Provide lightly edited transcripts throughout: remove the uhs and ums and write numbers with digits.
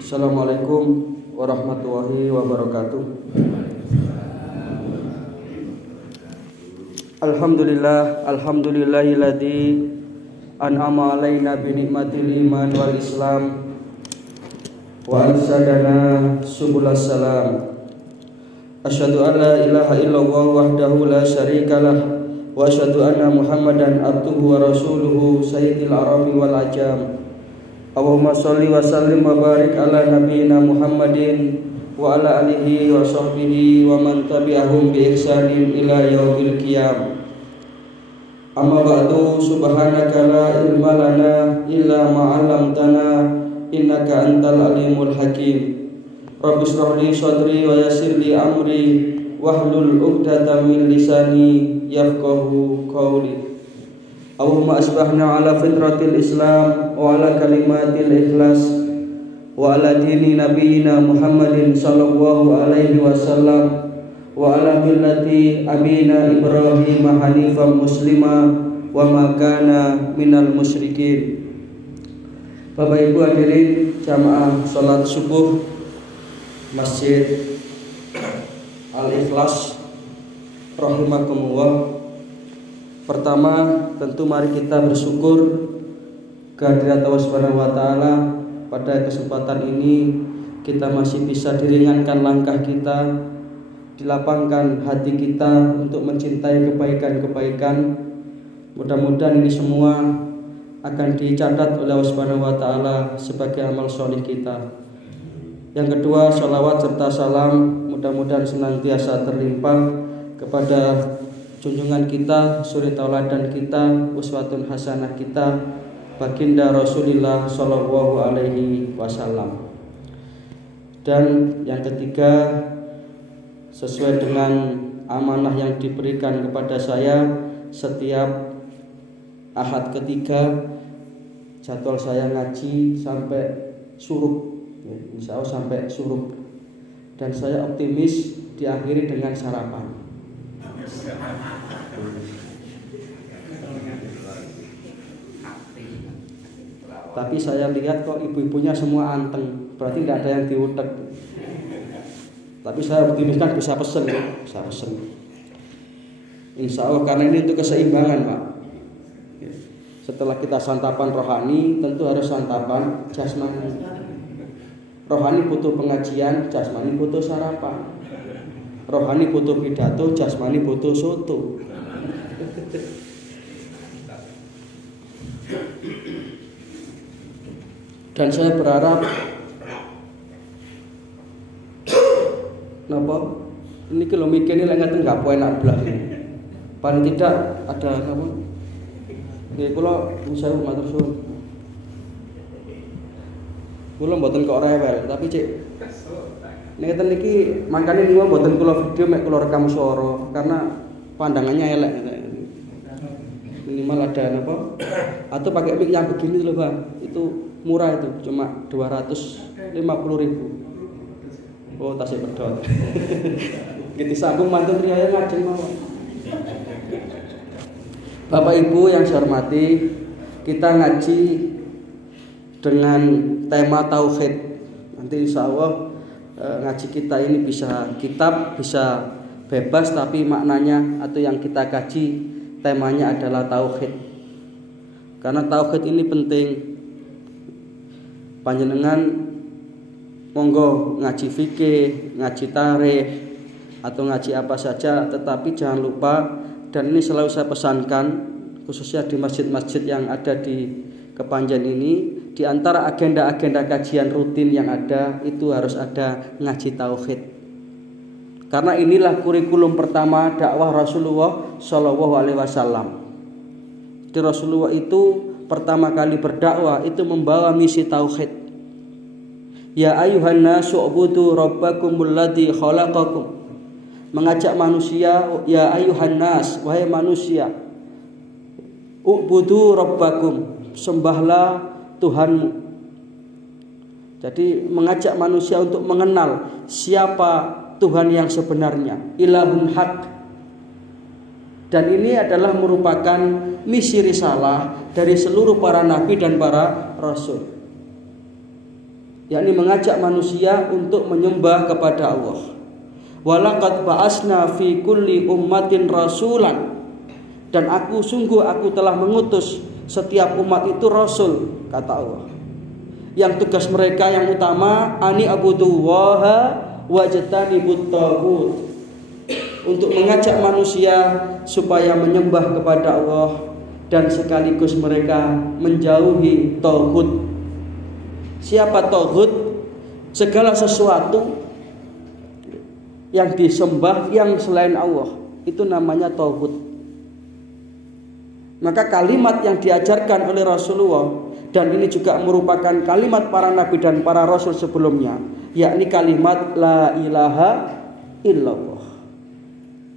Assalamualaikum warahmatullahi wabarakatuh. Alhamdulillahilladzi an'ama alaina bi nikmatil iman wal islam wa arsadana subulas salam. Asyhadu an la ilaha illallah wahdahu la syarikalah wa asyhadu anna Muhammadan abduhu wa rasuluhu sayyidil arabi wal ajam. Allahumma sholli wa sallim wa barik ala nabiyyina Muhammadin wa ala alihi wa sahbihi wa man tabi'ahum bi ihsanin ila yaumil qiyam. Amma ba'du, subhanaka la ilma lana illa ma 'allamtana innaka antal alimul hakim. Rabbi shrah li sadri wa yassir li amri wahlul 'uqdatam min lisani yafqahu qawli. Allahumma asbahna ala fitratil Islam wa ala kalimatil ikhlas wa ala dini nabiyyina Muhammadin sallallahu alaihi wasallam wa ala millati abina Ibrahim hanifan muslima wa ma kana minal musyrikin. Bapak Ibu hadirin jamaah salat subuh Masjid Al-Ikhlas rahimakumullah. Pertama, tentu mari kita bersyukur kehadirat Allah Subhanahu wa taala. Pada kesempatan ini kita masih bisa diringankan langkah kita, dilapangkan hati kita untuk mencintai kebaikan-kebaikan. Mudah-mudahan ini semua akan dicatat oleh Allah Subhanahu wa taala sebagai amal sholih kita. Yang kedua, sholawat serta salam mudah-mudahan senantiasa terlimpah kepada junjungan kita, suri tauladan kita, uswatun hasanah kita, baginda Rasulullah sallallahu alaihi wasallam. Dan yang ketiga, sesuai dengan amanah yang diberikan kepada saya, setiap Ahad ketiga jadwal saya ngaji sampai surup, insya Allah sampai surup. Dan saya optimis diakhiri dengan sarapan. Tapi saya lihat kok ibu-ibunya semua anteng, berarti tidak ada yang diutek. Tapi saya optimiskan bisa pesen, bisa pesen. Insya Allah, karena ini untuk keseimbangan, Pak. Setelah kita santapan rohani, tentu harus santapan jasmani. Rohani butuh pengajian, jasmani butuh sarapan. Rohani butuh pidato, jasmani butuh soto. Dan saya berharap napa ini kalau mikir ini lagi nggak poin enak belah. Paling tidak ada napa? Nggih kula saya matur suwun. Kula mboten kok rewel, tapi cek ngeten niki mangkane niku mboten kula video mek kula rekam suara karena pandangannya elek. Minimal ada apa? Atau pakai mic yang begini loh, Bang. Itu murah itu, cuma 250.000. Oh, tasik pedot. Gitu sambung mantun riaya ngajeng mawon. Bapak Ibu yang saya hormati, kita ngaji dengan tema tauhid. Nanti insya Allah ngaji kita ini bisa kitab, bisa bebas, tapi maknanya atau yang kita kaji temanya adalah tauhid. Karena tauhid ini penting. Panjenengan monggo ngaji fikih, ngaji tarikh atau ngaji apa saja, tetapi jangan lupa, dan ini selalu saya pesankan khususnya di masjid-masjid yang ada di Kepanjen ini, di antara agenda-agenda kajian rutin yang ada itu harus ada ngaji tauhid. Karena inilah kurikulum pertama dakwah Rasulullah Shallallahu alaihi wasallam. Di Rasulullah itu pertama kali berdakwah itu membawa misi tauhid. Ya ayuhan nasu ubudu rabbakumul ladzi khalaqakum. Mengajak manusia, ya ayuhan nas, wahai manusia, ubudu rabbakum, sembahlah Tuhanmu. Jadi mengajak manusia untuk mengenal siapa Tuhan yang sebenarnya, ilahun haq. Dan ini adalah merupakan misi risalah dari seluruh para nabi dan para rasul. yakni mengajak manusia untuk menyembah kepada Allah. Walaqad ba'asna fi kulli ummatin rasulan, dan aku telah mengutus setiap umat itu rasul, kata Allah. Yang tugas mereka yang utama ani abudullaha wajtanibut taghut, untuk mengajak manusia supaya menyembah kepada Allah dan sekaligus mereka menjauhi taghut. Siapa taghut? Segala sesuatu yang disembah yang selain Allah, itu namanya taghut. Maka kalimat yang diajarkan oleh Rasulullah, dan ini juga merupakan kalimat para nabi dan para rasul sebelumnya, yakni kalimat la ilaha illallah.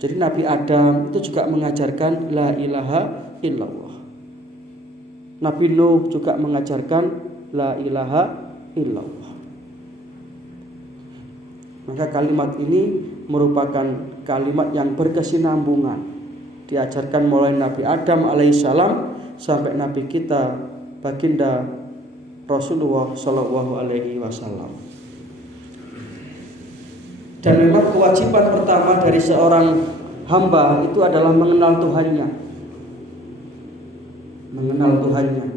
Jadi Nabi Adam itu juga mengajarkan la ilaha illallah. Nabi Nuh juga mengajarkan la ilaha illallah. Maka kalimat ini merupakan kalimat yang berkesinambungan, diajarkan mulai Nabi Adam alaihissalam sampai Nabi kita baginda Rasulullah sallallahu alaihi wasallam. Dan memang kewajiban pertama dari seorang hamba itu adalah mengenal Tuhannya. Mengenal Tuhannya.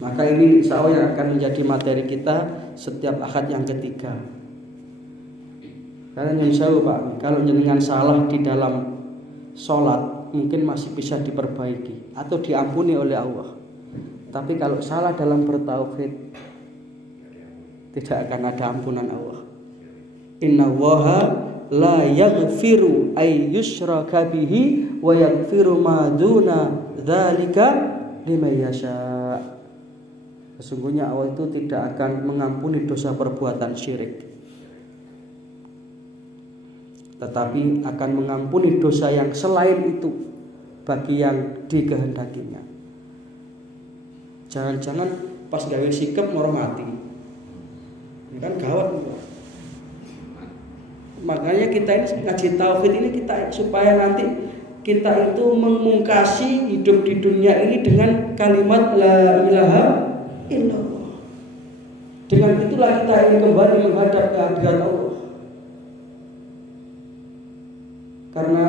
Maka ini insya Allah yang akan menjadi materi kita setiap akad yang ketiga. Karena insya Allah Pak, kalau jenengan salah di dalam sholat mungkin masih bisa diperbaiki atau diampuni oleh Allah. Tapi kalau salah dalam bertauhid, tidak akan ada ampunan Allah. Innallaha la yaghfiru ay yushraka bihi wa yaghfiru ma duna dzalika liman yasha. Sesungguhnya Allah itu tidak akan mengampuni dosa perbuatan syirik, tetapi akan mengampuni dosa yang selain itu bagi yang dikehendakinya. Jangan-jangan pas gawe sikap ngormati, ini kan gawat. Makanya kita ini ngaji tauhid ini kita supaya nanti kita itu memungkasi hidup di dunia ini dengan kalimat la ilaha illallah. Dengan itulah kita ini kembali menghadap ke hadirat Allah. Karena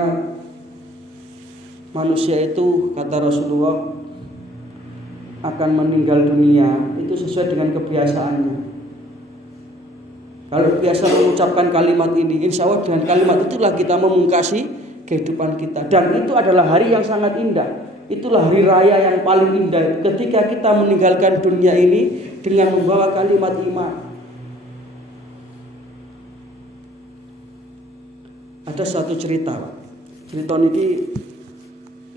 manusia itu, kata Rasulullah, akan meninggal dunia itu sesuai dengan kebiasaannya. Kalau biasa mengucapkan kalimat ini, insya Allah dengan kalimat itulah kita memungkasi kehidupan kita. Dan itu adalah hari yang sangat indah. Itulah hari raya yang paling indah, ketika kita meninggalkan dunia ini dengan membawa kalimat iman. Ada satu cerita, cerita ini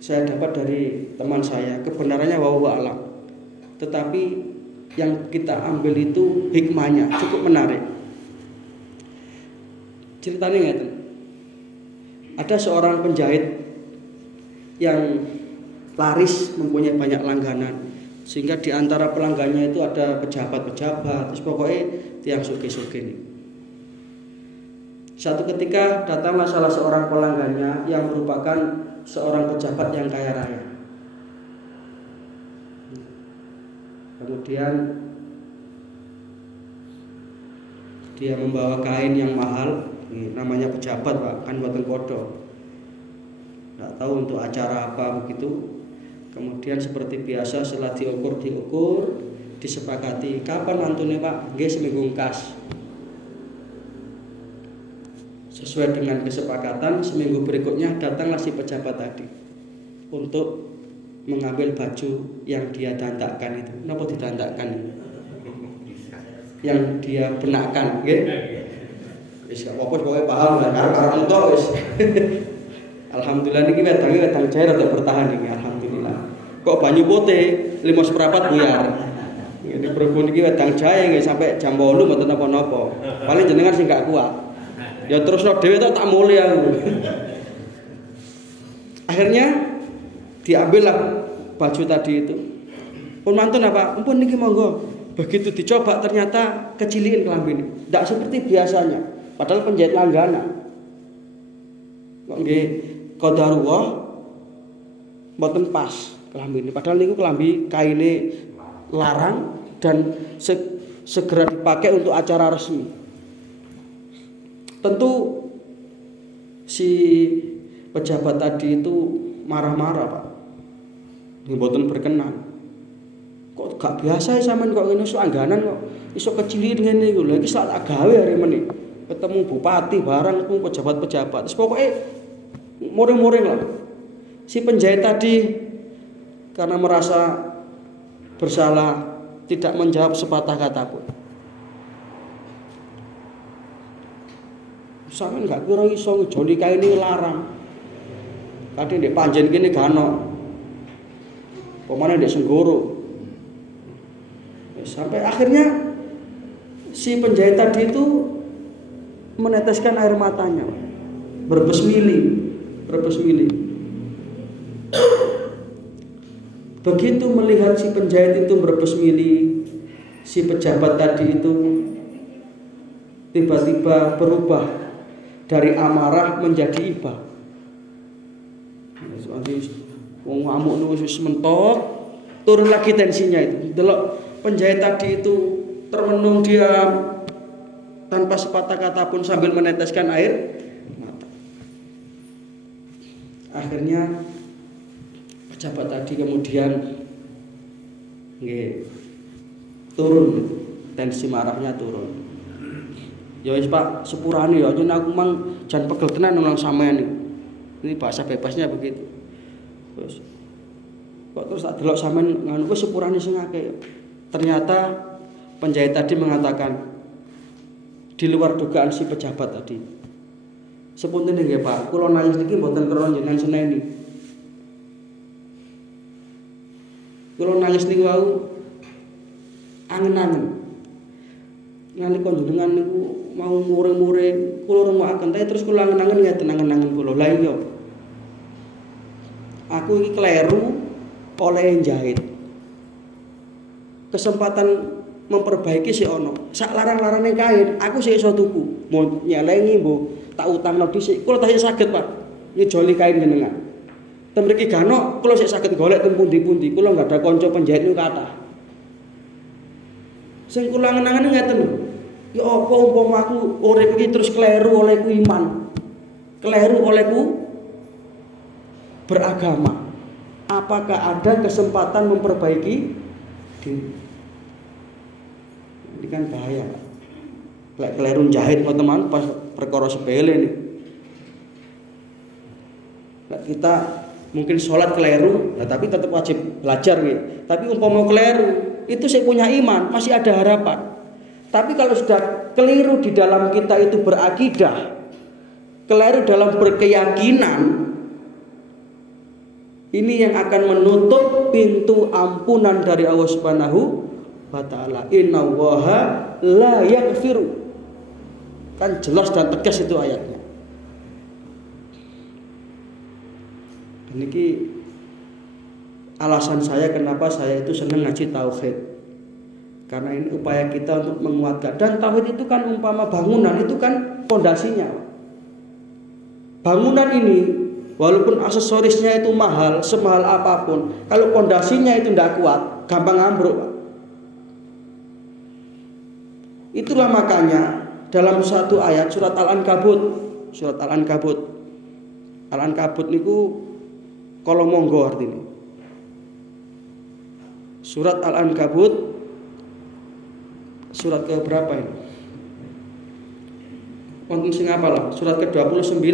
saya dapat dari teman saya, kebenarannya wallahu a'lam. Tetapi yang kita ambil itu hikmahnya cukup menarik. Ceritanya ngeten. Ada seorang penjahit yang laris, mempunyai banyak langganan, sehingga di antara pelanggannya itu ada pejabat-pejabat, terus pokoknya tiang sugih-sugih ini. Satu ketika datanglah salah seorang pelanggannya yang merupakan seorang pejabat yang kaya raya. Kemudian dia membawa kain yang mahal, namanya pejabat Pak, kan buatan kodo, nggak tahu untuk acara apa begitu. Kemudian seperti biasa setelah diukur, disepakati kapan mantunya Pak, nggih seminggu kas. Sesuai dengan kesepakatan, seminggu berikutnya datanglah si pejabat tadi untuk mengambil baju yang dia dandakan itu. Kenapa didandakan? Yang dia benakkan, nggih. Wis gak apa-apa pokoke paham lah karep entuk wis. Alhamdulillah niki wedang cair rada bertahan iki, alhamdulillah. Kok banyu putih 5/4 buyar. Ini berhubung niki wedang jahe nggih sampai jam 8 mboten napa-napa. Paling jenengan sing gak kuat. Ya terusno dhewe tak mulih aku. Akhirnya diambillah baju tadi itu. Pun mantun apa? Ampun niki monggo. Begitu dicoba ternyata keciliin kelambine. Tidak seperti biasanya. Padahal penjahit langganan. Kok nggih qadarullah mboten pas kelambine. Padahal niku kelambi kaine larang dan segera dipakai untuk acara resmi. Tentu si pejabat tadi itu marah-marah, Pak. Mboten berkenan. Kok gak biasa sampean kok ngene iso angganan kok iso kecilin ngene iku lho. Iki sak tak gawe hari meneh. Ketemu bupati barang, ketemu pejabat-pejabat. Terus pokoknya muring-muring lah. Si penjahit tadi karena merasa bersalah tidak menjawab sepatah kata pun. Sampeyan gak kira iso ngejoli kae ini larang. Kadhe ndek panjen kene gak ono. Pemane ndek Senggoro. Sampai akhirnya si penjahit tadi itu meneteskan air matanya, berbesmili. Begitu melihat si penjahit itu berbesmili, si pejabat tadi itu tiba-tiba berubah dari amarah menjadi iba. Wong ngamuk wis mentok, turun lagi tensinya itu. Delok penjahit tadi itu termenung diam tanpa sepatah kata pun sambil meneteskan air mata. Akhirnya pejabat tadi kemudian turun, tensi marahnya turun. Ya wis Pak, sepurane ya yen aku mang jan pegel tenan nang sampean iki. Ini bahasa bebasnya begitu. Terus tak delok sampean nganu wis sepurane sing akeh. Ternyata penjahit tadi mengatakan di luar dugaan si pejabat tadi. Sepunten nggih Pak, kula nangis niki mboten krana jenengan seneni. Kula nangis niku wau angen-angen. Nalika jenengan niku mau muring-muring, kula rungokaken terus kula angen-angen ngeten angen-angen kula. Lah iya. Aku iki kleru oleh jahit. Kesempatan memperbaiki si ono. Sak larang-larane kain, aku sik iso tuku. Mau nyelengi mbok tak utangno dhisik. Kula tasih saged, Pak. Ngejoli kain jenengan. Ten mriki gano kula sik saged golek ten pundi-pundi. Kula enggak ada kanca penjahit niku kathah. Sing kula angen-angen ngeten lho. Ya apa umpama aku urip iki terus kleru olehku iman. Kleru olehku beragama. Apakah ada kesempatan memperbaiki diri? Ini kan bahaya. Lek keliru jahit teman pas perkara sepele nih. Lek kita mungkin sholat keliru, nah, tapi tetap wajib belajar gitu. Tapi umpama keliru, itu saya punya iman, masih ada harapan. Tapi kalau sudah keliru di dalam kita itu berakidah, keliru dalam berkeyakinan, ini yang akan menutup pintu ampunan dari Allah Subhanahu wa ta'ala. Innallaha la yaghfiru. Kan jelas dan tegas itu ayatnya. Ini alasan saya kenapa saya itu senang ngaji tauhid. Karena ini upaya kita untuk menguatkan. Dan tauhid itu kan umpama bangunan, itu kan pondasinya. Bangunan ini walaupun aksesorisnya itu mahal, semahal apapun, kalau pondasinya itu tidak kuat, gampang ambruk, Pak. Itulah makanya dalam satu ayat surat Al-Ankabut niku kalau monggo artinya. Surat Al-Ankabut surat ke berapa ini? Wonten sing apa lah? Surat ke-29.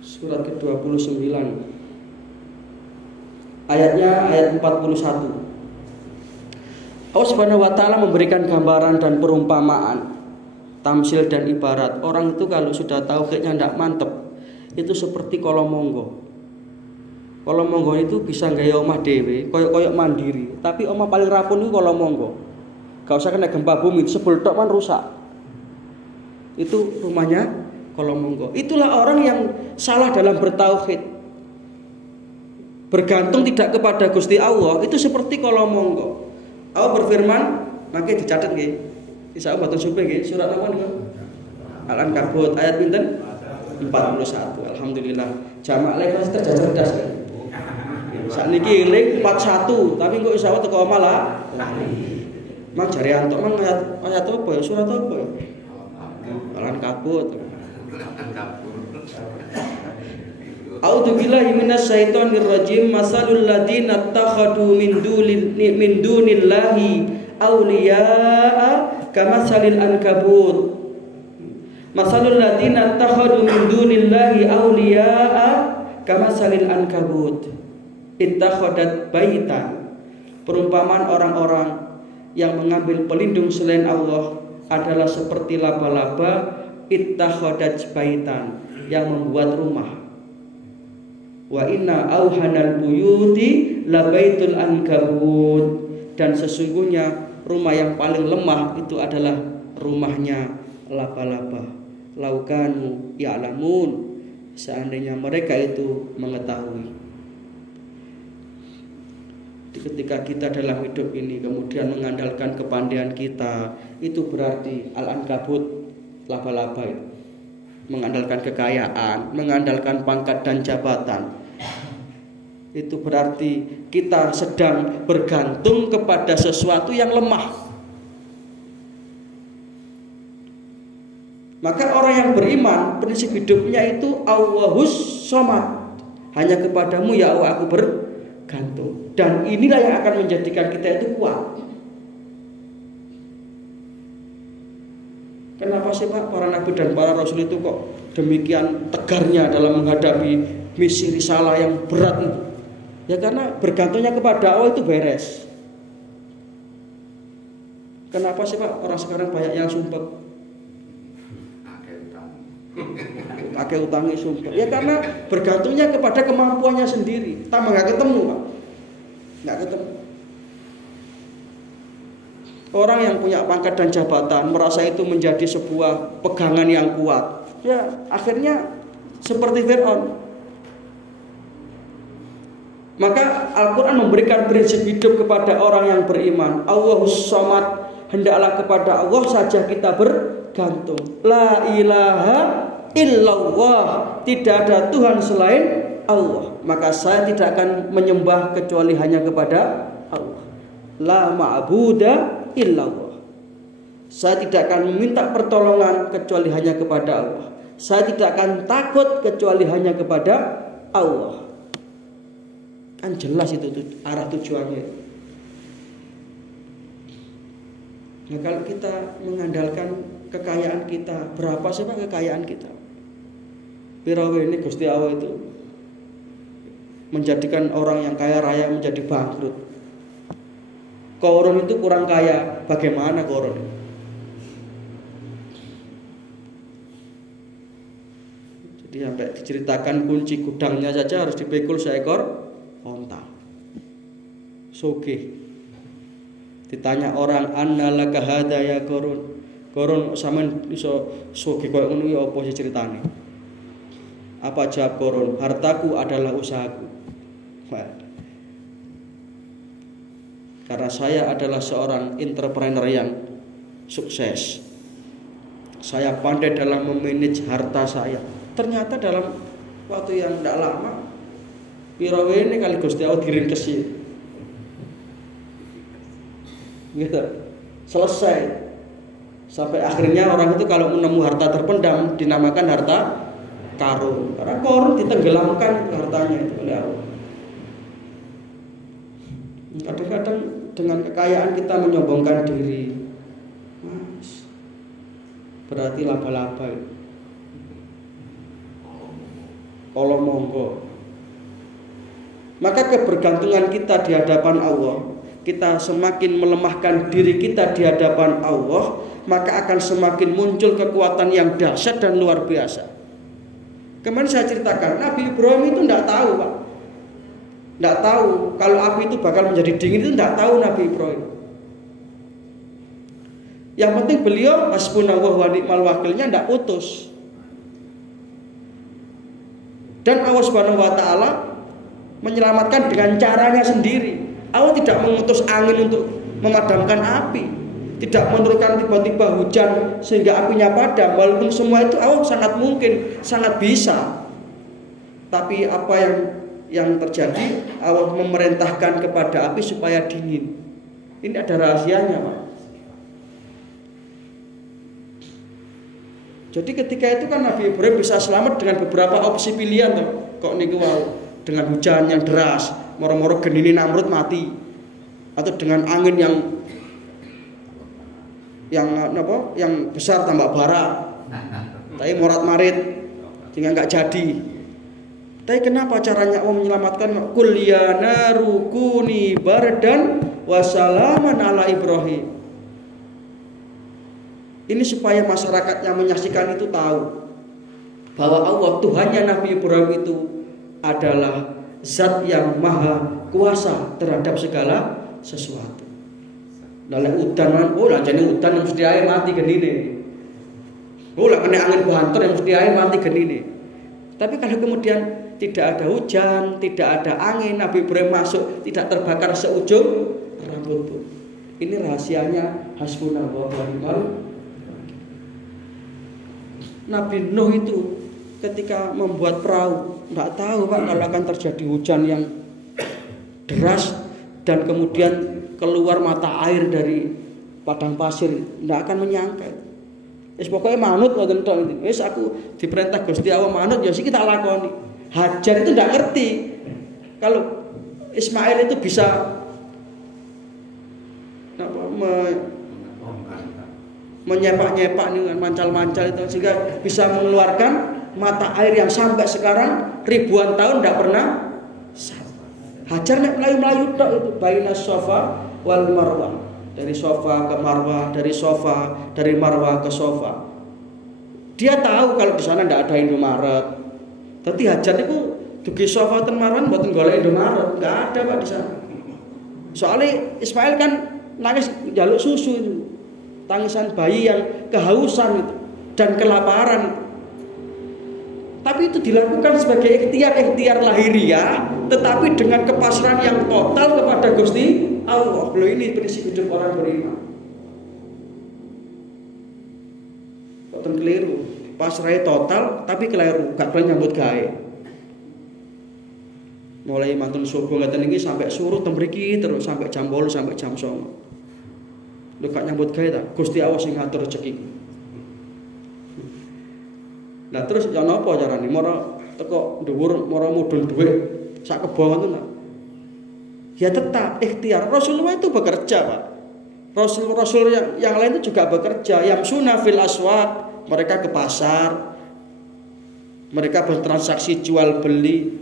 Surat ke-29. Ayatnya ayat 41. Allah Subhanahu wa ta'ala memberikan gambaran dan perumpamaan, tamsil dan ibarat. Orang itu kalau sudah tauhidnya tidak mantep, itu seperti kolomonggo. Kolomonggo itu bisa gaya omah dewe, koyok-koyok mandiri. Tapi omah paling rapun itu kolomonggo. Gak usah kena gempa bumi, sebel tok man rusak. Itu rumahnya kolomonggo. Itulah orang yang salah dalam bertauhid. Bergantung tidak kepada Gusti Allah, itu seperti kolomonggo. Allah berfirman, makanya dicatat nggih. Insya Allah batun supe nggih, surat apa niku? Al-Ankabut ayat pinten? 41. Alhamdulillah. Jamaah lek cerdas kan. Sakniki eling 41, tapi kok iso teko malah lali. Mang jare antuk mang ayat apa ya surat apa ya? Alan kabut. A'udzu billahi minasyaitonir rajim. Masalul ladzina takhadu min dunillahi awliya'a kamatsalil ankabut. Masalul ladzina takhadu min dunillahi awliya'a kamatsalil ankabut. Ittakhadat baitan. Perumpamaan orang-orang yang mengambil pelindung selain Allah adalah seperti laba-laba ittakhadat baitan, yang membuat rumah. Wa inna auhanal buyuti labaitul ankabut, dan sesungguhnya rumah yang paling lemah itu adalah rumahnya laba-laba. Laukanu ya'lamun, seandainya mereka itu mengetahui. Ketika kita dalam hidup ini kemudian mengandalkan kepandaian kita, itu berarti al-ankabut, laba-laba itu. Mengandalkan kekayaan, mengandalkan pangkat dan jabatan, itu berarti kita sedang bergantung kepada sesuatu yang lemah. Maka orang yang beriman, prinsip hidupnya itu Allahus Somad, hanya kepadamu ya Allah aku bergantung. Dan inilah yang akan menjadikan kita itu kuat. Kenapa sih Pak para nabi dan para rasul itu kok demikian tegarnya dalam menghadapi misi risalah yang berat itu? Ya karena bergantungnya kepada Allah itu beres. Kenapa sih Pak orang sekarang banyak yang sumpah? Pakai utangnya sumpah. Ya karena bergantungnya kepada kemampuannya sendiri. Tambah nggak ketemu Pak. Nggak ketemu. Orang yang punya pangkat dan jabatan merasa itu menjadi sebuah pegangan yang kuat. Ya akhirnya seperti Fir'aun. Maka Al-Quran memberikan prinsip hidup kepada orang yang beriman. Allahus Somad, hendaklah kepada Allah saja kita bergantung. La ilaha illallah, tidak ada Tuhan selain Allah. Maka saya tidak akan menyembah kecuali hanya kepada Allah. La ma'buda illallah. Saya tidak akan meminta pertolongan kecuali hanya kepada Allah. Saya tidak akan takut kecuali hanya kepada Allah. Kan jelas itu arah tujuannya. Nah kalau kita mengandalkan kekayaan kita, berapa sih Pak kekayaan kita? Pirawe ini Gusti Allah itu menjadikan orang yang kaya raya menjadi bangkrut. Korun itu kurang kaya, bagaimana korun? Jadi sampai diceritakan kunci gudangnya saja harus dipikul seekor onta. Sugih. Ditanya orang, "Anna laka hada ya korun?" Korun sampean iso sugih koyo ngono ya apa sih ceritane? Apa jawab korun? Hartaku adalah usahaku. Karena saya adalah seorang entrepreneur yang sukses. Saya pandai dalam memanage harta saya. Ternyata dalam waktu yang tidak lama, pirawe ini kali Gusti Allah diringkesi. Gitu. Selesai. Sampai akhirnya orang itu kalau menemu harta terpendam dinamakan harta karun. Karena korun ditenggelamkan hartanya itu oleh Allah. Kadang-kadang dengan kekayaan kita menyombongkan diri. Mas, berarti laba-laba itu. Kalau monggo. Maka kebergantungan kita di hadapan Allah, kita semakin melemahkan diri kita di hadapan Allah, maka akan semakin muncul kekuatan yang dahsyat dan luar biasa. Kemarin saya ceritakan, Nabi Ibrahim itu tidak tahu Pak. Tidak tahu kalau api itu bakal menjadi dingin, itu tidak tahu Nabi Ibrahim. Yang penting beliau hasbunallahu wa ni'mal wakilnya tidak putus. Dan Allah Subhanahu wa taala menyelamatkan dengan caranya sendiri. Allah tidak mengutus angin untuk memadamkan api, tidak menurunkan tiba-tiba hujan sehingga apinya padam. Walaupun semua itu Allah sangat mungkin, sangat bisa. Tapi apa yang yang terjadi, Allah memerintahkan kepada api supaya dingin. Ini ada rahasianya, Pak. Jadi ketika itu kan Nabi Ibrahim bisa selamat dengan beberapa opsi pilihan tuh. Kok niku wow, dengan hujan yang deras, moro-moro genini Namrud mati. Atau dengan angin yang besar tambah bara. Tapi morat-marit sehingga enggak jadi. Tapi kenapa caranya Allah menyelamatkan? Qul ya naru kuni bardan wa salaman ala Ibrahim. Ini supaya masyarakat yang menyaksikan itu tahu bahwa Allah Tuhannya Nabi Ibrahim itu adalah zat yang maha kuasa terhadap segala sesuatu. Lalu udan, lah jadi udan yang mesti air mati genine. Lah kena angin banter yang mesti air mati genine. Tapi kalau kemudian tidak ada hujan, tidak ada angin, Nabi Ibrahim masuk tidak terbakar seujung rambut pun. Ini rahasianya hasbunallahu wa ni'mal wakil. Nabi Nuh itu ketika membuat perahu tidak tahu Pak kalau akan terjadi hujan yang deras dan kemudian keluar mata air dari padang pasir, tidak akan menyangka. Pokoknya manut ngoten tok iki. Aku diperintah Gusti Allah manut ya sik kita lakoni. Hajar itu tidak ngerti kalau Ismail itu bisa menyepak-nyepak dengan mancal-mancal itu sehingga bisa mengeluarkan mata air yang sampai sekarang ribuan tahun tidak pernah. Hajar nek melayu-melayu tok itu baina Safa wal Marwah. Dari Safa ke Marwah, dari Marwah ke Safa. Dia tahu kalau di sana tidak ada Indomaret. Tapi Hajar itu dugi Safa ten Marwah mboten golek Indomaret, enggak ada Pak di sana. Soalnya Ismail kan nangis jaluk susu itu. Tangisan bayi yang kehausan itu dan kelaparan itu. Tapi itu dilakukan sebagai ikhtiar lahiriah, tetapi dengan kepasrahan yang total kepada Gusti Allah. Loh, ini prinsip hidup orang beriman. Boten keliru. Pasrah total tapi keliru, gak boleh nyambut gawe. Mulai mantun subuh ngaten iki sampai surut temriki terus sampai jam 8 sampai jam 09.00. Lho gak nyambut gawe ta? Gusti Allah sing ngatur rezeki. Nah terus ya napa carane? Moro teko dhuwur, moro mudhun dhuwit sak kebo ngoten ta. Ya tetap ikhtiar. Rasulullah itu bekerja, Pak. Rasul-rasul yang lain itu juga bekerja. Yang sunah fil aswaq, mereka ke pasar. Mereka bertransaksi jual beli.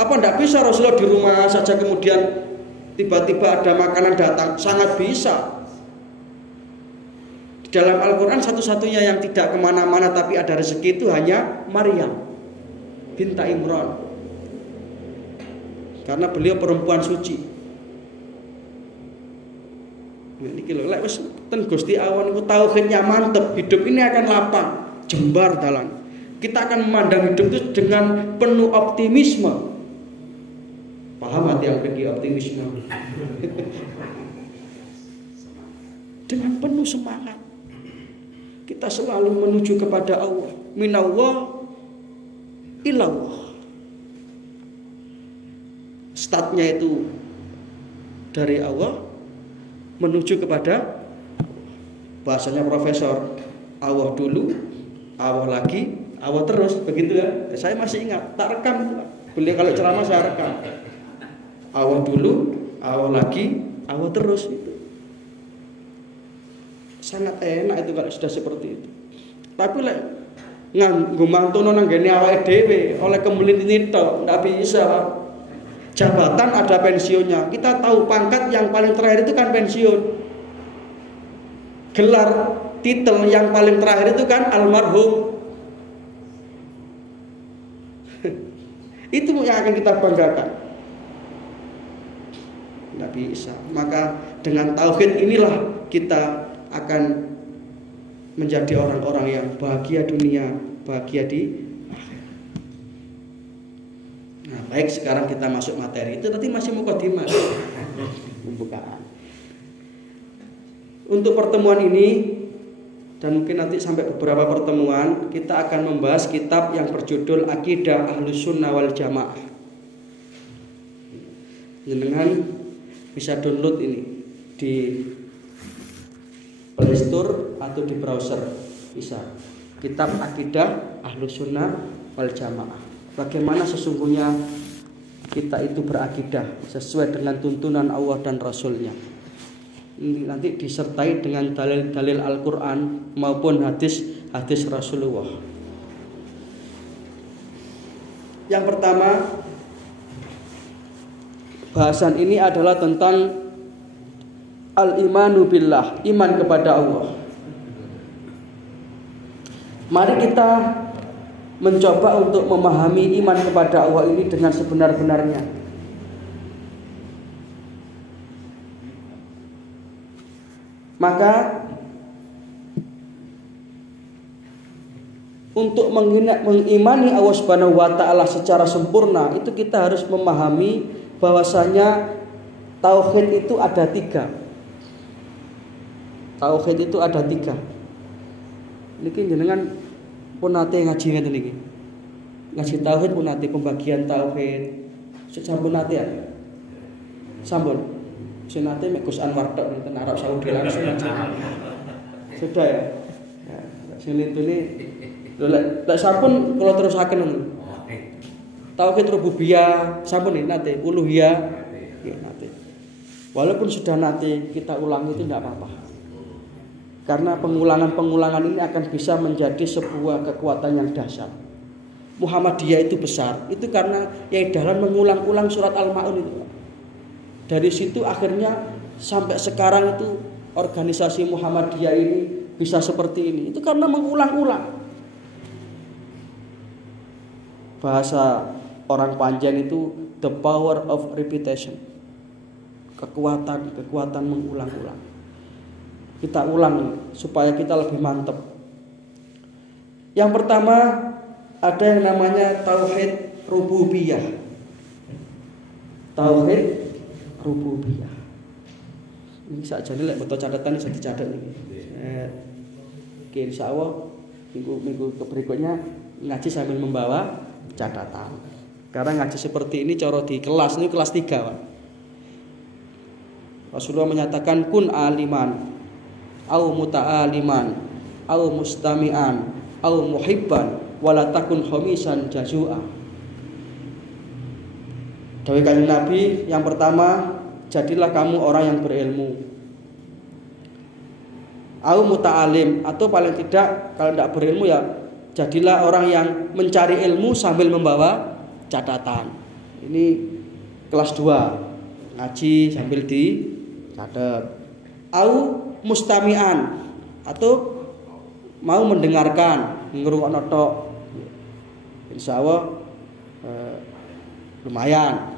Apa ndak bisa Rasulullah di rumah saja kemudian tiba-tiba ada makanan datang? Sangat bisa. Di dalam Al-Quran satu-satunya yang tidak kemana-mana tapi ada rezeki itu hanya Maryam binti Imran, karena beliau perempuan suci. Ini kilo lek wis ten Gusti Allah niku tauhidnya mantep, hidup ini akan lapang, jembar dalan. Kita akan memandang hidup itu dengan penuh optimisme. Paham hati yang pergi optimisme? Dengan penuh semangat. Kita selalu menuju kepada Allah. Minallah ilallah. Startnya itu dari Allah menuju kepada, bahasanya profesor, Allah dulu, Allah lagi, Allah terus, begitu ya. Saya masih ingat, tak rekam. Beliau kalau ceramah saya rekam. Allah dulu, Allah lagi, Allah terus itu. Sangat enak itu kalau sudah seperti itu. Tapi lek nganggo mantono nang ngene awake dhewe oleh kemelintir tok ndak bisa. Jabatan ada pensiunnya. Kita tahu pangkat yang paling terakhir itu kan pensiun. Gelar titel yang paling terakhir itu kan almarhum. Itu yang akan kita banggakan. Tidak bisa. Maka dengan tauhid inilah kita akan menjadi orang-orang yang bahagia dunia, bahagia di akhirat. Nah, baik, sekarang kita masuk materi. Itu tadi masih mukadimah, pembukaan. Untuk pertemuan ini dan mungkin nanti sampai beberapa pertemuan kita akan membahas kitab yang berjudul Aqidah Ahlus Sunnah wal Jamaah. Jenengan bisa download ini di Play Store atau di browser, bisa. Kitab Aqidah Ahlus Sunnah wal Jamaah. Bagaimana sesungguhnya kita itu berakidah sesuai dengan tuntunan Allah dan Rasulnya. Ini nanti disertai dengan dalil-dalil Al-Quran maupun hadis Rasulullah. Yang pertama, bahasan ini adalah tentang al-imanu billah, iman kepada Allah. Mari kita mencoba untuk memahami iman kepada Allah ini dengan sebenar-benarnya. Maka untuk mengimani Allah Subhanahu wa taala secara sempurna, itu kita harus memahami bahwasanya tauhid itu ada 3. Tauhid itu ada 3. Niki jenengan pun nate ngaji ngeten niki. Ngaji tauhid pun nate, pembagian tauhid. Sampun nate ya? Sampun. Sing nate mek Gus Anwar tok nenten Arab Saudi langsung ngaji. Sudah ya. Ya, sing lintune lek sampun kula terusaken ngono. Tauhid rububiyah sampun nate, uluhiyah nggih nate. Walaupun sudah nate kita ulangi itu tidak apa-apa. Karena pengulangan-pengulangan ini akan bisa menjadi sebuah kekuatan yang dahsyat. Muhammadiyah itu besar, itu karena Yai Dahlan mengulang-ulang surat Al-Ma'un itu. Dari situ akhirnya sampai sekarang itu organisasi Muhammadiyah ini bisa seperti ini. Itu karena mengulang-ulang. Bahasa orang Panjen itu the power of repetition. Kekuatan mengulang-ulang. Kita ulang supaya kita lebih mantap. Yang pertama ada yang namanya tauhid rububiyah. Tauhid rububiyah. Ini saja nih lek betul catatan bisa dicatat nih. Oke, insyaallah minggu berikutnya ngaji sambil membawa catatan. Karena ngaji seperti ini cara di kelas ini kelas 3, Pak. Rasulullah menyatakan kun aliman au muta'aliman au mustami'an au muhibban wala takun khamisan jazua. Dawuh Kanjeng Nabi yang pertama, jadilah kamu orang yang berilmu. Au muta'alim, atau paling tidak kalau tidak berilmu ya jadilah orang yang mencari ilmu sambil membawa catatan. Ini kelas 2. Ngaji sambil dicatat. Au mustami'an, atau mau mendengarkan, ngrungokno tok. Insyaallah lumayan.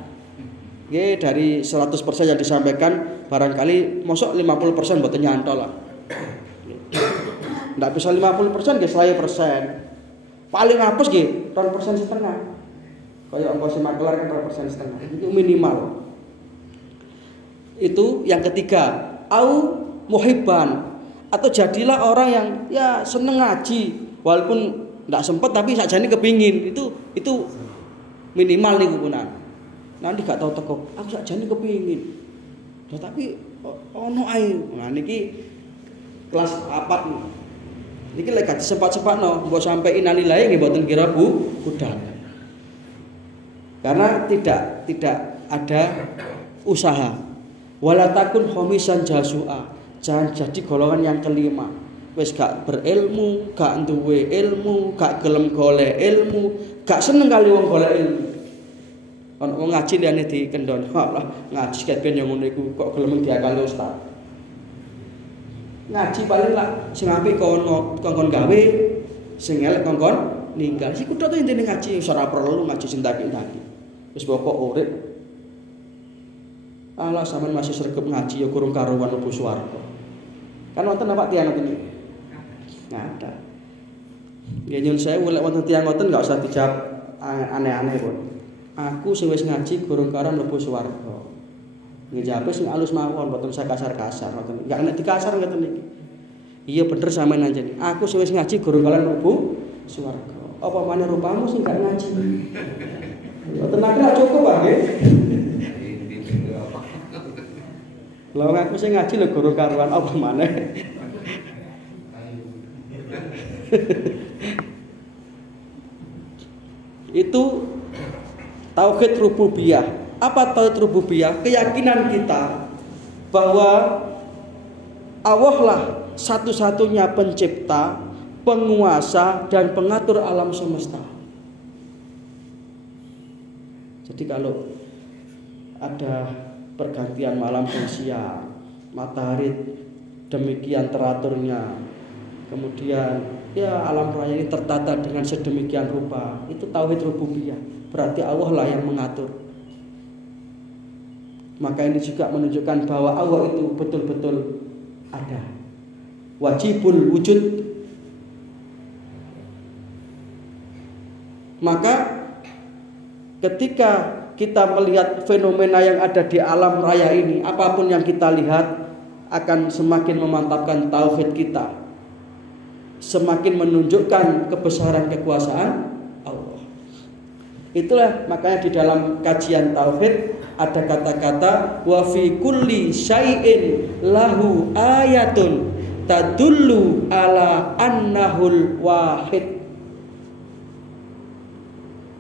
Nggih, dari 100% yang disampaikan barangkali mosok 50% mboten nyantol lah. Ndak bisa 50% nggih 100%. Paling hapus nggih 2,5%. Kayak ongkos makelar kan 2,5%. Itu minimal. Itu yang ketiga. Au muhibban, atau jadilah orang yang ya seneng ngaji walaupun tidak sempat tapi sakjane kepingin. Itu minimal nih kupunan. Nanti gak tahu teko aku sakjane kepingin ya, tapi ono ae. Nah niki kelas 4 nih. Niki lek gak sempat-sempatno mbok sampai innalillahi nggih mboten kira budal. Karena tidak ada usaha. Wala takun khamisan jazua. Jangan jadi golongan yang kelima. Wis gak berilmu, gak duwe ilmu, gak gelem golek ilmu, gak seneng kali wong golek ilmu. Ono wong ngaji liyane dikendhon. Allah, ngaji kabeh yo ngono iku kok gelem diakali ustaz. Ngaji paling lah sing apik kongkon gawe, sing elek kongkon ninggal. Iku tok intine ngaji, ora perlu ngaji sing taki-taki. Wis pokok urip. Allah sampean masih sregep ngaji ya kurang karuan mlebu swarga. Kan wonten apa tiyang ngoten iki? Nggak ada. Ya nyun sewu lek wonten tiyang ngoten enggak usah dijawab aneh-aneh pun. Aku sing wis ngaji kurang karuan mlebu swarga. Ngejabe sing alus mawon mboten usah kasar-kasar ngoten. Enggak nek dikasar ngoten iki. Iya bener sampean anjene. Aku sing wis ngaji kurang karuan mlebu swarga. Apa maneh rupamu sing gak ngaji? Tenaga cukup Pak nggih. Lah aku sing ngaji lho guru karuan apa maneh. Itu tauhid rububiyah. Apa tauhid rububiyah? Keyakinan kita bahwa Allah lah satu-satunya pencipta, penguasa dan pengatur alam semesta. Jadi kalau ada pergantian malam dan siang, matahari demikian teraturnya, kemudian ya alam raya ini tertata dengan sedemikian rupa, itu tauhid rububiyah. Berarti Allah lah yang mengatur. Maka ini juga menunjukkan bahwa Allah itu betul-betul ada, wajibul wujud. Maka ketika kita melihat fenomena yang ada di alam raya ini, apapun yang kita lihat akan semakin memantapkan tauhid kita, semakin menunjukkan kebesaran kekuasaan Allah. Itulah makanya di dalam kajian tauhid ada kata-kata wa fi kulli syai'in lahu ayatun tadullu ala annahul wahid.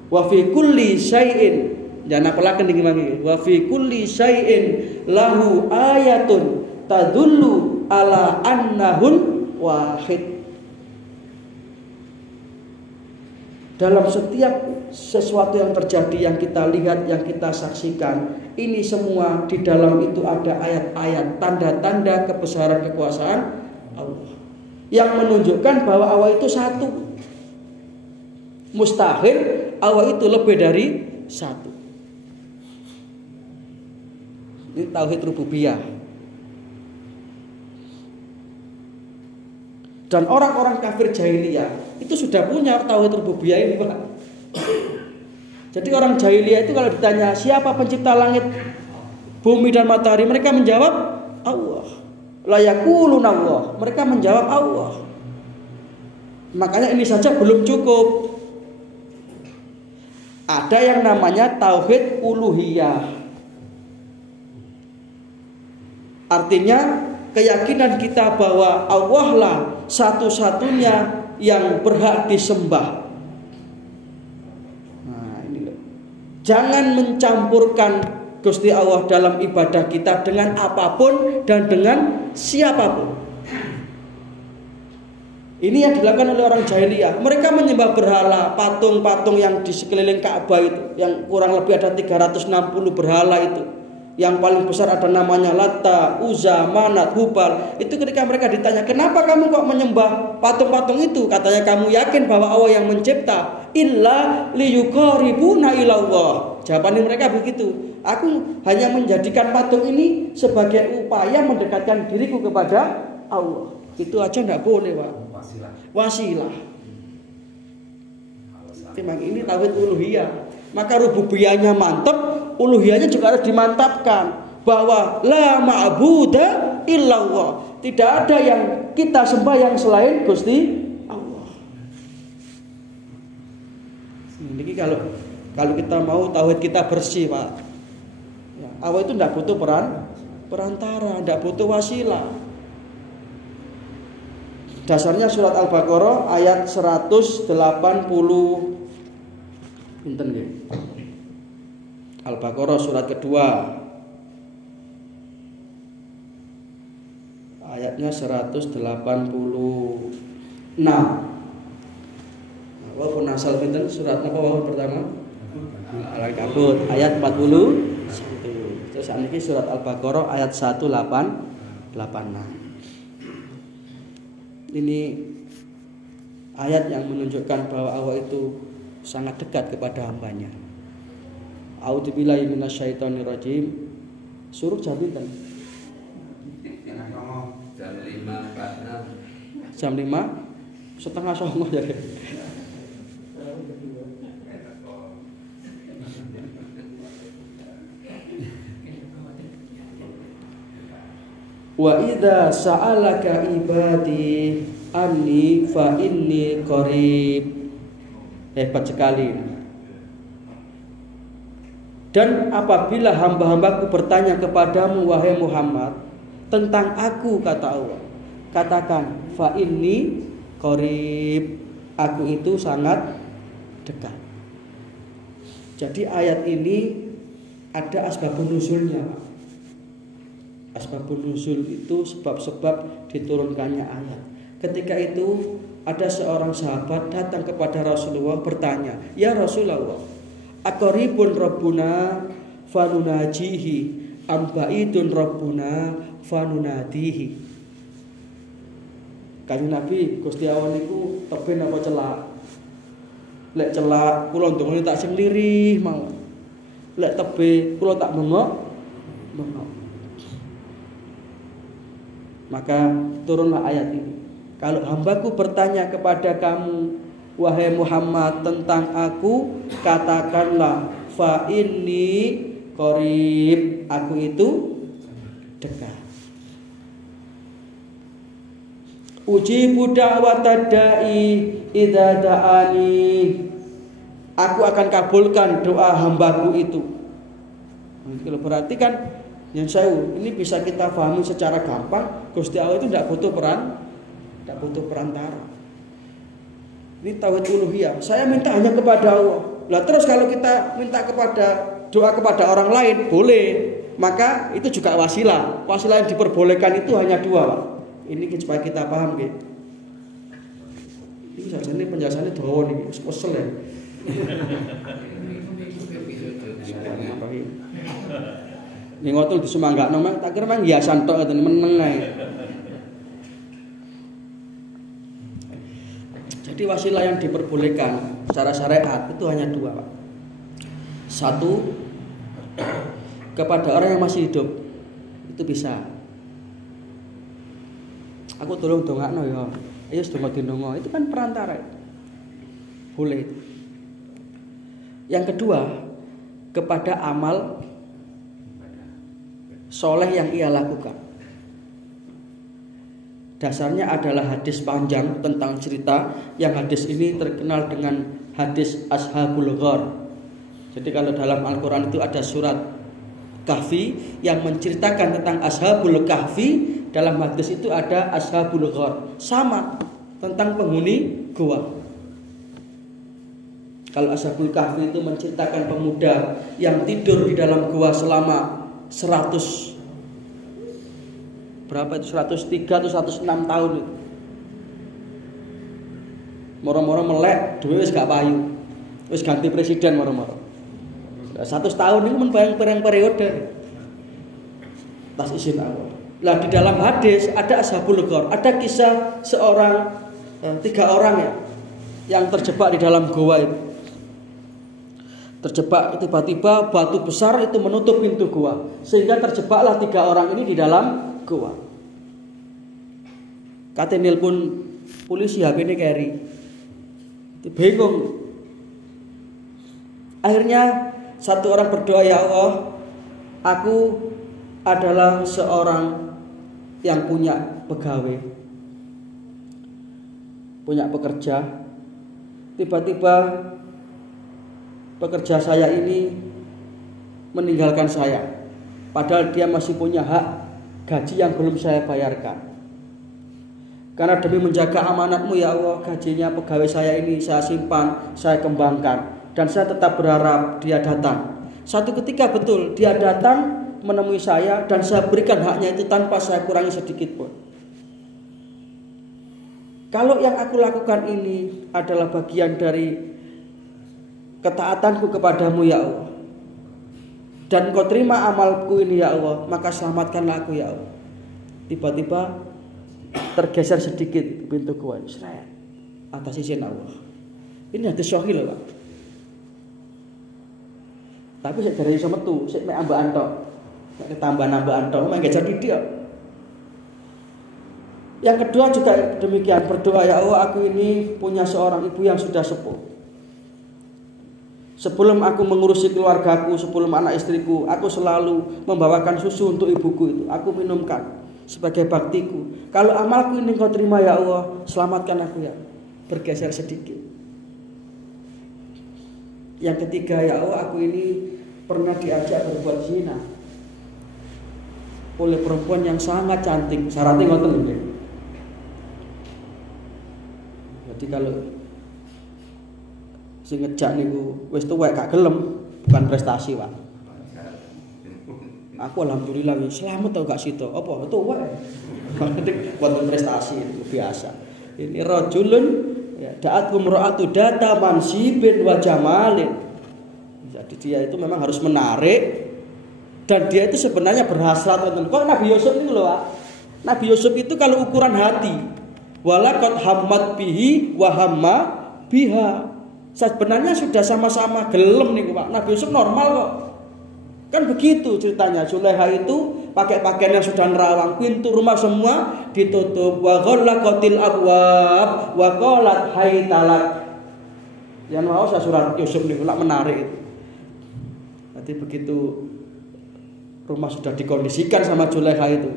Wa fi kulli syai'in, jangan apalagi nih, wa fi kulli syai'in lahu ayatun tadullu ala annahul wahid. Dalam setiap sesuatu yang terjadi, yang kita lihat, yang kita saksikan, ini semua di dalam itu ada ayat-ayat, tanda-tanda kebesaran kekuasaan Allah yang menunjukkan bahwa Allah itu satu. Mustahil Allah itu lebih dari satu. Ini tauhid rububiyah. Dan orang-orang kafir jahiliyah itu sudah punya tauhid rububiyah ini, Pak. Jadi orang jahiliyah itu kalau ditanya siapa pencipta langit, bumi dan matahari, mereka menjawab Allah. La yaquluna Allah, mereka menjawab Allah. Makanya ini saja belum cukup. Ada yang namanya tauhid uluhiyah. Artinya keyakinan kita bahwa Allah lah satu-satunya yang berhak disembah. Nah, ini loh. Jangan mencampurkan Gusti Allah dalam ibadah kita dengan apapun dan dengan siapapun. Ini yang dilakukan oleh orang jahiliyah. Mereka menyembah berhala, patung-patung yang di sekeliling Ka'bah itu, yang kurang lebih ada 360 berhala itu. Yang paling besar ada namanya Lata, Uzza, Manat, Hubal. Itu ketika mereka ditanya, kenapa kamu kok menyembah patung-patung itu? Katanya, kamu yakin bahwa Allah yang mencipta? Illa liyuqaribuna ilallah. Jawaban mereka begitu. Aku hanya menjadikan patung ini sebagai upaya mendekatkan diriku kepada Allah. Itu aja tidak boleh, Pak. Wasilah. Memang ini tauhid uluhiyah. Maka rububiyahnya mantap, uluhiyahnya juga harus dimantapkan. Bahwa la ma'buda illallah. Tidak ada yang kita sembah yang selain Gusti Allah. Ini kalau kita mau tauhid kita bersih, Pak. Ya, Allah itu tidak butuh perantara, tidak butuh wasilah. Dasarnya surat Al-Baqarah ayat 180. Pinten nggih. Al-Baqarah surat kedua. Ayatnya 186. Walaupun asal pinten surat apa wawon pertama? Al-Ankabut ayat 40. Terus ini surat Al-Baqarah ayat 186. Ini ayat yang menunjukkan bahwa Allah itu sangat dekat kepada hambanya. A'udzubillahi minasyaitonirrajim. Suruh jam pinten? Jam 5 setengah 9 ya. Wa idza sa'alaka ibadi anni fa inni qarib. Hebat sekali. Dan apabila hamba-hambaku bertanya kepadamu wahai Muhammad, tentang aku, kata Allah. Katakan, fa inni qarib, aku itu sangat dekat. Jadi ayat ini ada asbabun nuzulnya. Asbabun nuzul itu sebab-sebab diturunkannya ayat. Ketika itu ada seorang sahabat datang kepada Rasulullah bertanya, "Ya Rasulullah, aqribun rabbuna fanunajihi am ba'idun rabbuna fanunadihi?" Kanjeng Nabi, Gusti Allah niku teben apa celak? Lek celak kula ndongane tak sing lirih mawon. Lek tebe kula tak bengok. Maka turunlah ayat ini. Kalau hambaku bertanya kepada kamu, wahai Muhammad, tentang aku, katakanlah, fa inni qarib, aku itu dekat. Ujibu da'watad da'i idza da'ani, aku akan kabulkan doa hambaku itu. Berarti kan yang saya ini bisa kita pahami secara gampang. Gusti Allah itu tidak butuh perantara. Ini tauhid uluhiyah. Saya minta hanya kepada Allah. Lah terus kalau kita minta doa kepada orang lain boleh, maka itu juga wasilah. Wasilah yang diperbolehkan itu hanya dua, Pak. Ini supaya kita paham, gitu. Ini sajane penjelasannya dawa nih, kesel ya. Ini ngotul disemanggakno mah tak kira mang hiasan tok ngoten meneng ae. Jadi wasilah yang diperbolehkan secara syariat itu hanya dua, Pak. Satu, kepada orang yang masih hidup itu bisa. Aku tolong dongakno ya. Ayo sedonga dinonga, itu kan perantara. Boleh. Yang kedua, kepada amal soleh yang ia lakukan. Dasarnya adalah hadis panjang tentang cerita, yang hadis ini terkenal dengan hadis Ashabul Ghar. Jadi kalau dalam Al-Quran itu ada surat Kahfi yang menceritakan tentang Ashabul Kahfi. Dalam hadis itu ada Ashabul Ghar, sama tentang penghuni gua. Kalau Ashabul Kahfi itu menceritakan pemuda yang tidur di dalam gua selama 103 atau 106 tahun itu. Moro-moro melek, duwe wis gak payu. Wis ganti presiden moro-moro. 100 tahun itu men periode. Tas izin Allah. Lah di dalam hadis ada Ashabul Ghar, ada kisah tiga orang ya yang terjebak di dalam gua itu. Terjebak, tiba-tiba batu besar itu menutup pintu gua, sehingga terjebaklah 3 orang ini di dalam gua. Kate nelpon polisi, HP-ne keri. Bingung. Akhirnya satu orang berdoa, "Ya Allah, aku adalah seorang yang punya pegawai, punya pekerja. Tiba-tiba pekerja saya ini meninggalkan saya, padahal dia masih punya hak gaji yang belum saya bayarkan. Karena demi menjaga amanat-Mu ya Allah, gajinya pegawai saya ini saya simpan, saya kembangkan, dan saya tetap berharap dia datang. Satu ketika betul dia datang menemui saya, dan saya berikan haknya itu tanpa saya kurangi sedikit pun. Kalau yang aku lakukan ini adalah bagian dari ketaatanku kepadamu ya Allah, dan Kau terima amalku ini ya Allah, maka selamatkanlah aku ya Allah." Tiba-tiba tergeser sedikit pintu gua atas izin Allah. Ini hadis sahih loh, Pak. Tapi saya dari iso metu, saya mek ambakan tok. Tambah-nambahan tok, mek gejar dia. Yang kedua juga demikian, berdoa, "Ya Allah, aku ini punya seorang ibu yang sudah sepuh. Sebelum aku mengurusi keluargaku, sebelum anak istriku, aku selalu membawakan susu untuk ibuku itu. Aku minumkan sebagai baktiku. Kalau amalku ini Kau terima ya Allah, selamatkan aku ya." Bergeser sedikit. Yang ketiga, "Ya Allah, aku ini pernah diajak berbuat zina. oleh perempuan yang sangat cantik. Syaratnya ngoten lho. Jadi kalau sing ngejak niku wis tuwek gak gelem, bukan prestasi, Pak. Aku alhamdulillah selamat tau gak sito. Apa tuwek? Bukan prestasi itu biasa. Ini rajulun ya da'atum ra'atu data mansibin wa jamalin. Jadi dia itu memang harus menarik dan dia itu sebenarnya berhasrat. Kok Nabi Yusuf itu loh, Pak. Nabi Yusuf itu kalau ukuran hati, walaqad hammat bihi wa hamma biha. Sebenarnya sudah sama-sama gelem nih, Pak. Nabi Yusuf normal kok. Kan begitu ceritanya. Zulaikha itu pakai pakaian yang sudah nerawang, pintu rumah semua ditutup. Wa ghallaqatil abwab wa qalat haytalak. Yang mau saya surat Yusuf nih nak menarik itu. Nanti begitu rumah sudah dikondisikan sama Zulaikha itu.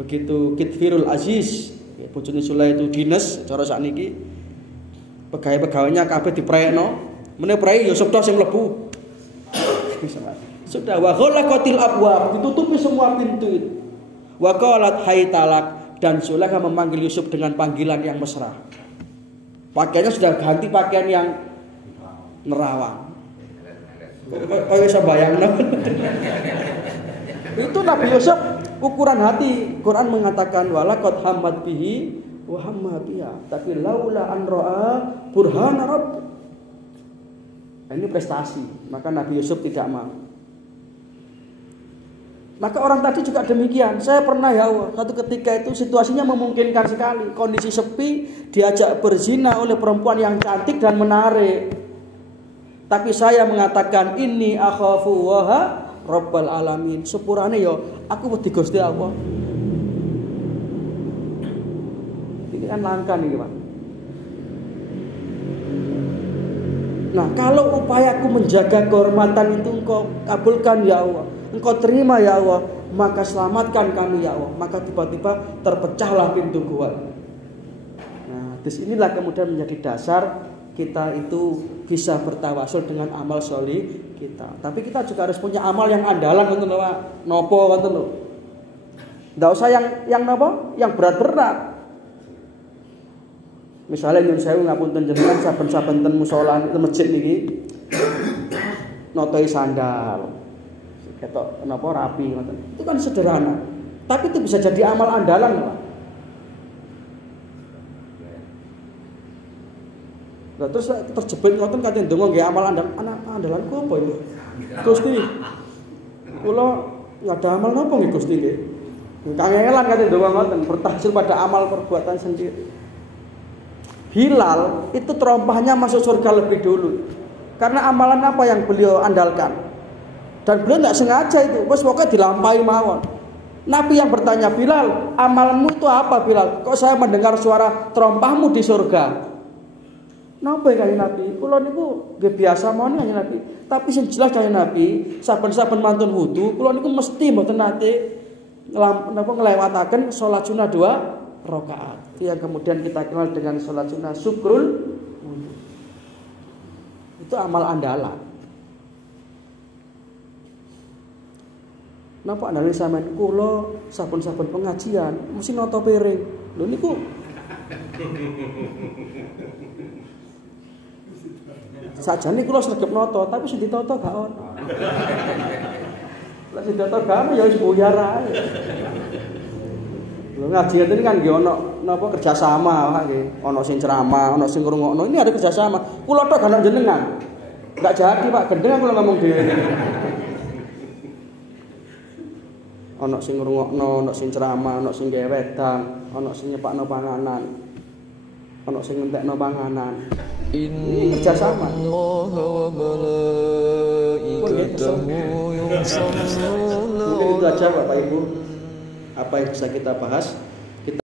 Begitu Kitfirul Aziz, ya, bojone Zulaikha itu dinas cara sakniki. Pegawai-pegawainya kabeh diprayekno. Meneh prae Yusuf tok sing mlebu. Sudah wa ghallaqatil abwab, ditutupi semua pintu itu. Wa qalat haytalak, dan Zulaikha memanggil Yusuf dengan panggilan yang mesra. Pakaiannya sudah ganti pakaian yang nerawang. Kok bisa bayangno? Itu Nabi Yusuf ukuran hati. Quran mengatakan walaqad hammat bihi wa hamma biha, tapi laula an ra'a burhana rabb. Ini prestasi, maka Nabi Yusuf tidak mau. Maka orang tadi juga demikian. Saya pernah ya Allah, satu ketika itu situasinya memungkinkan sekali, kondisi sepi, diajak berzina oleh perempuan yang cantik dan menarik. Tapi saya mengatakan ini akhafu waha rabbal alamin. Sepurane yo aku wedi Gusti Allah. Ini kan langka nih, Pak. Nah, kalau upayaku menjaga kehormatan itu engkau kabulkan ya Allah, engkau terima ya Allah, maka selamatkan kami ya Allah. Maka tiba-tiba terpecahlah pintu gua. Nah, disinilah kemudian menjadi dasar kita itu bisa bertawasul dengan amal sholih kita. Tapi kita juga harus punya amal yang andalan, ngoten lho, Pak. Nopo ngoten lho. Enggak usah yang napa? Yang berat-berat. Misalnya nyun sewu ngapunten jenengan saben-saben ten musala masjid niki notoi sandal. Ketok napa rapi ngoten. Itu kan sederhana. Tapi itu bisa jadi amal andalan, Pak. Lah terus terjebak ngoten katen ndonga nggih amal andalanku apa itu? Gusti. Kula enggak ada amal napa nggih Gusti nggih. Kangelan katen ndonga ngoten berhasil pada amal perbuatan sendiri. Hilal itu terompahnya masuk surga lebih dulu. Karena amalan apa yang beliau andalkan? Dan beliau enggak sengaja itu, bos pokoknya dilampahi mawon. Nabi yang bertanya, Bilal, amalanmu itu apa Bilal? Kok saya mendengar suara terompahmu di surga? Napa ya kanjeng Nabi? Kula niku nggih biasa mawon kanjeng Nabi. Tapi sing jelas kanjeng Nabi, saben-saben mantun wudu, kula niku mesti mboten nate ngelewataken salat sunah 2 rakaat. Itu yang kemudian kita kenal dengan salat sunah syukrul wudu. Itu amal andalan. Napa andalan sampean kula saben-saben pengajian mesti nata piring. Lho niku sajane kula sregep nata, tapi sing ditata gak ono. Lah sing ditata gak ono ya wis buyar ae. Lho ngaji ngene kan nggih ono napa kerjasama nggih. Ono sing ceramah, ono sing ngrungokno. Ini ada kerjasama. Kula tok gak jenengan. Enggak jadi, Pak. Gendeng kula ngomong dhewe. Ono sing ngrungokno, ono sing ceramah, ono sing gawe wedang, ono sing nyepakno panganan. Ono sing ngentekno panganan. Ini kerjasama. Mungkin itu aja Bapak Ibu apa yang bisa kita bahas.